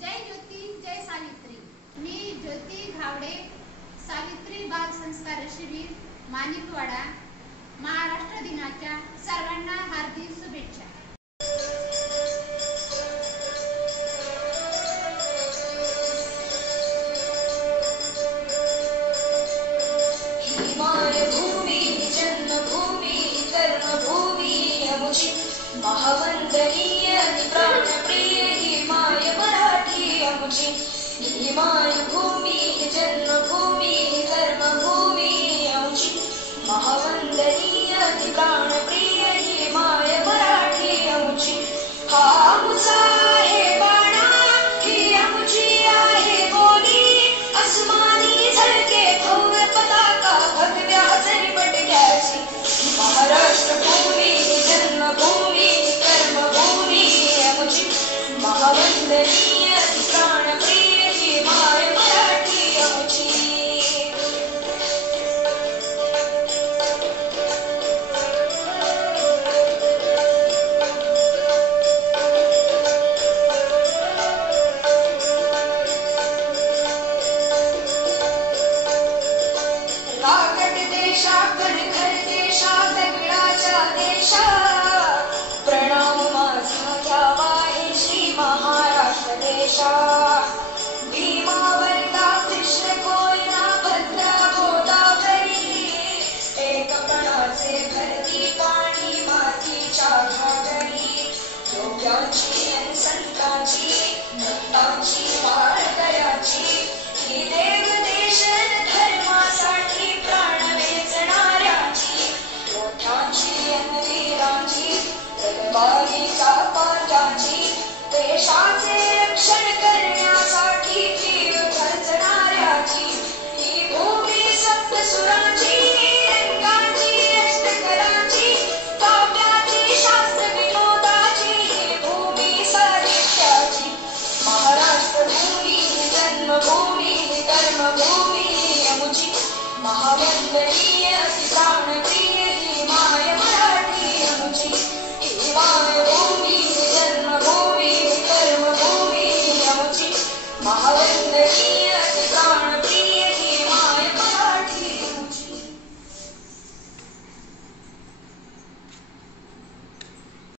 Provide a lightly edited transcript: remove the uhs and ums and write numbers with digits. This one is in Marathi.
जय ज्योती जय सावित्री। मी ज्योती घावडे, सावित्री बाल संस्कार शिबिर माणिकवाडा, महाराष्ट्र दिनाच्या सर्वांना हार्दिक शुभेच्छा। महावंदनीय प्राणप्रिय ही माय मराठी आमची। ही मायभूमी जन्मभूमी कर्मभूमी आमची। महावंदनीय प्राणप्रिय ही माय मराठी आमची। हा आमचा आहे बाणा, ही आमची आहे बोली। अस्मानी झळके भव्य पताका भगव्या झरपटक्याची। महाराष्ट्र भूमी जन्मभूमी कर्मभूमी आमची। महावंदनीय प्राणप्रिय ही माय मराठी आमची। रागट देशा कणखर देशा दगडाच्या देशा। प्रणाम माझा घ्यावा हे श्री महाराष्ट्र देशा। भीमा वर्धा कृष्ण कोयना भद्रा गोदावरी। एक प्राणाचे भरती पाणी मातीच्या घागरी। योग्याची अन संतांची भक्तांची वाळकऱ्याची। ही देव देशन धर्मासाठी प्राण वेचणाऱ्याची। मोठ्यांची अन वीरांची तलवारीच्या पांजाची। देशाचे रक्षण करण्यासाठी जीव खर्चणाऱ्याची। ही भूमी सप्तसुरांची रंगांची अष्टकलांची। काव्याची शास्त्र विनोदाची ही भूमी साहित्याची। महाराष्ट्र भूमी जन्मभूमी कर्मभूमी आमची। महावंदनीय प्राणप्रिय